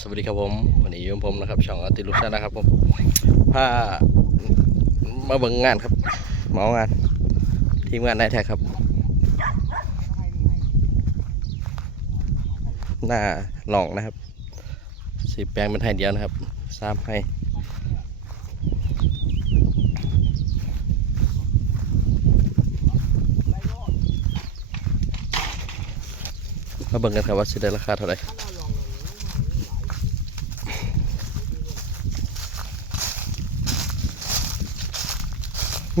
สวัสดีครับผมวันนี้อยุ่กับผมนะครับช่องอติลุกชานะครับผมพามาเบิ่งงานครับเหมางาน ทีมงานนายแท็กครับ หน้าหลองนะครับสีแปลงเป็นไทยเดียวนะครับสามให้มาเบิ่งกันครับว่าสิได้ราคาเท่าไหร่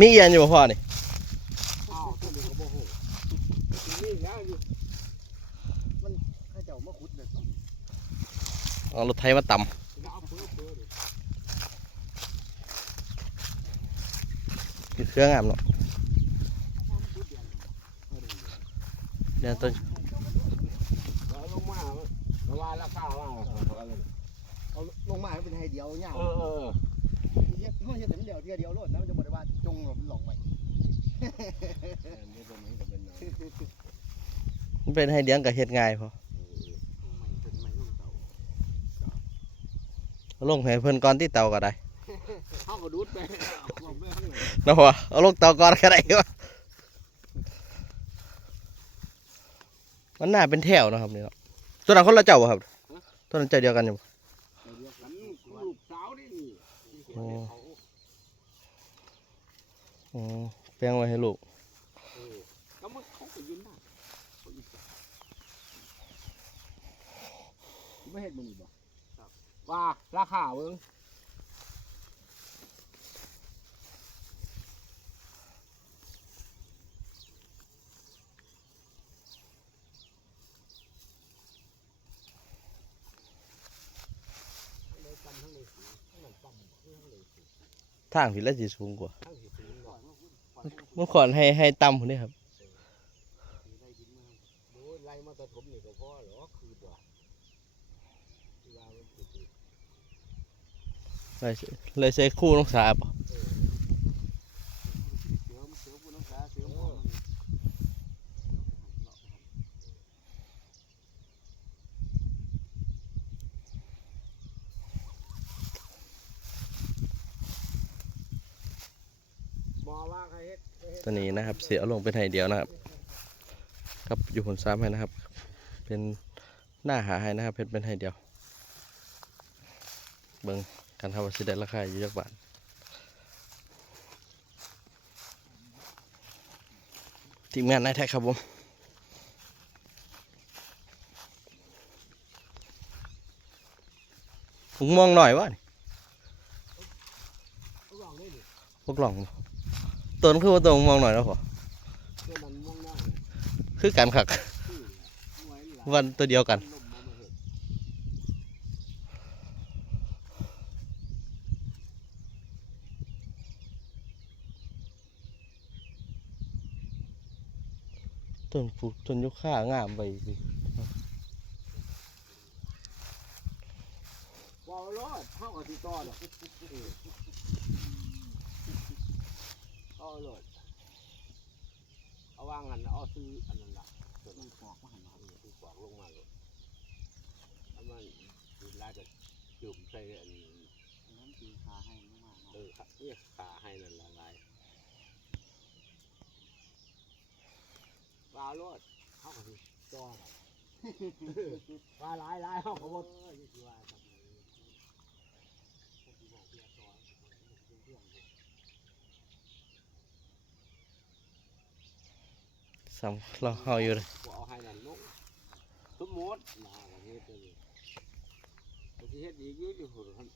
มีเอียนอยู่บ่พ่อนี่อ้าวตัวนี้ก็บ่ฮู้นี่นะอยู่มันเขาเจ้ามาขุดเลยเอารถไถมาต่แล้วเอาเพิ่มเพิ่มดิำเครื่องงามเนาะเดี๋ยวต้นเอาลงมาเพราะว่าราคาว่าเอาลงมาให้เป็นไฮเดียวเนี่ยเออเออเฮ็ด มันเฮ็ดแต่มันเดียวเทียเดียวโลดนะมันจะบ่ได้ว่าจงมันหลงไว้มันเป็นให้เลี้ยงกับเฮ็ดง่ายพอลงให้เพิ่นก่อนที่เตาก็ได้เฮาก็ดูดไปนะพ่อเอาลงเตาก่อนก็ได้วะมันหน่าเป็นแถวนะครับนี่เนาะตัวนั้นคนละเจ้าบ่ครับตัวนั้นเจ้าเดียวกันอยู่บ่เดียวกันลูกสาวนี่ อ๋ออ๋อแปลงไว้ให้ลูกก็มันเขาก็ยืนได้ไม่เห็นมึงบ่ว่าราคาเบิ่งทางผิดแล้วสิสูงกว่า มันขอนให้ให้ตำผมนี่ครับไล่มาต่ผมนี่ก็พอเหรอคือบ่เลยเลยใช้คู่น้องสาบ่ะสือมเสือผู้น้องสาเสือมของมัน บ่ว่าใครเฮ็ดใครเฮ็ด ตัวนี้นะครับ เสียลงเป็นให้เดียวนะครับครับอยู่ผลซ้ำให้นะครับ เป็นหน้าหาให้นะครับเป็นเป็นให้เดียว เบิ่งการทำวัสดุราคาอยู่จักบาททีมงานนายแท็กครับผมผมมองหน่อยว่าลองได้ดิพวกหลอง ตัวนั้นคือว่าตัวมองหน่อยนะพอตัวมันมอคือกันขักวันตัวเดียวกันต้นปลูกต้นยุค่างามไปสิบ่เอารอดเฮาก็สิต่อดอก เออเอารอดเอาวางหันเอาซื้ออันนั้นล่ะตัวนั้นปอกมาหันมาเออที่ปอกลงมาเลยเอามันดูแลจะจุ่มใส่อันน้ำตีขาให้มากเออครับเนี่ยขาให้นั่นละลายปลาโลดเข้ากับจอปลาหลายหลายเข้ากับหมด สำเราเฮาอยู่เลยบ่เอาให้นั่นลงสมมติมาเฮ็ดเลยบางทีเฮ็ดอีกอยู่อยู่หุ่นคัน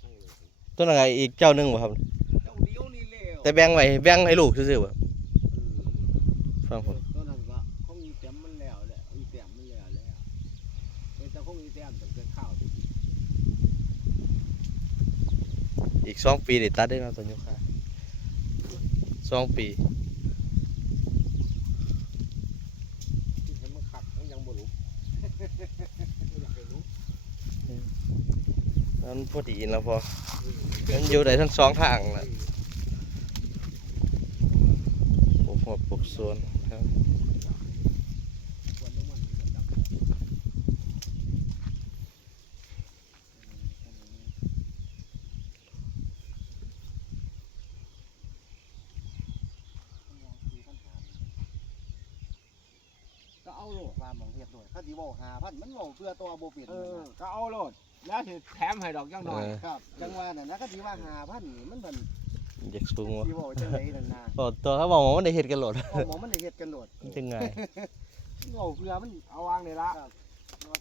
ให้เลยต้นอะไรอีกเจ้าหนึงบ่ครับ เจ้าเดียวนี่แล้วแต่แบ่งไว้แบ่งให้ลูกซื่อๆบ่ฟังผมตัวนั้นก็คงอีแต้มมันแล้วแหละอีแต้มมันแล้วแล้วแต่คงอีแต้มตั้งแต่ข้าวดิอีกสองปีนี่ตัดได้เนาะต้นยุค่าสองปี มันพอดีแล้วพอมันอยู่ได้ทั้งสองทางแหละปลูกหัวปลูกสวนครับก็เอาโหลดความมองเทียบโหลดข้าดีบอกหาพันมันโอลเพื่อตัวโบเปลี่ยนเออก็เอาโหลด แล้วสิแถมให้ดอกจังหน่อยเออครับจังว่านั่นนะเขาสิว่า5,000นี่มันเพิ่นอยากสูงวะสิเว้าจังไดนั่นนะโอ้ตัวเขาบอกว่ามันได้เห็ดกันโหลดเอาหมอมันได้เฮ็ดกันโดดจังไงเว้าเพื่อมันเอาวางนี่ละ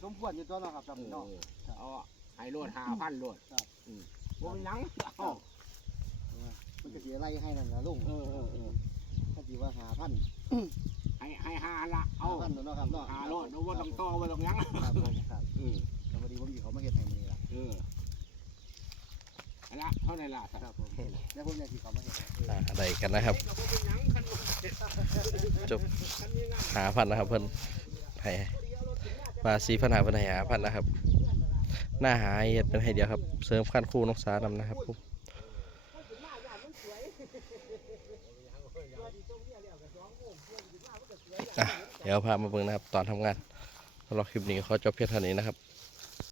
สมควรอยู่ตัวเนาะครับเอจำพี่น้องอเอาให้โลดห้าพันโลดครับอืมบ่มีหยังเอามันก็สิไล่ให้นั่นล่ะลุงเออเออเออเขาสิว่า5,000ให้ให้ห้าละเอา5,000เนาะครับเนาะห้าโลดเอาบ่ต้องต่อบ่ต้องหยังครับผมครับอืมแต่พอ ดีผมสิเขามาเฮ็ดให้มื้อนี้ล่ะเออเอาละเท่าไหร่ล่ะครับผมแล้วผมอยากสิเขามาเฮ็ดอ่าอะไรกันนะครับ จบหาพันนะครับเพิ่นให้มาสี่พันหาพันให้หาพันนะครับ หน้าหาเฮ็ดเป็นให้เดียวครับ เสริมขั้นคู่นกสานำนะครับผมอะเดี๋ยวพามาเบิ่งนะครับ ตอนทำงานสำหรับคลิปนี้ขอจบเพียงเท่านี้นะครับ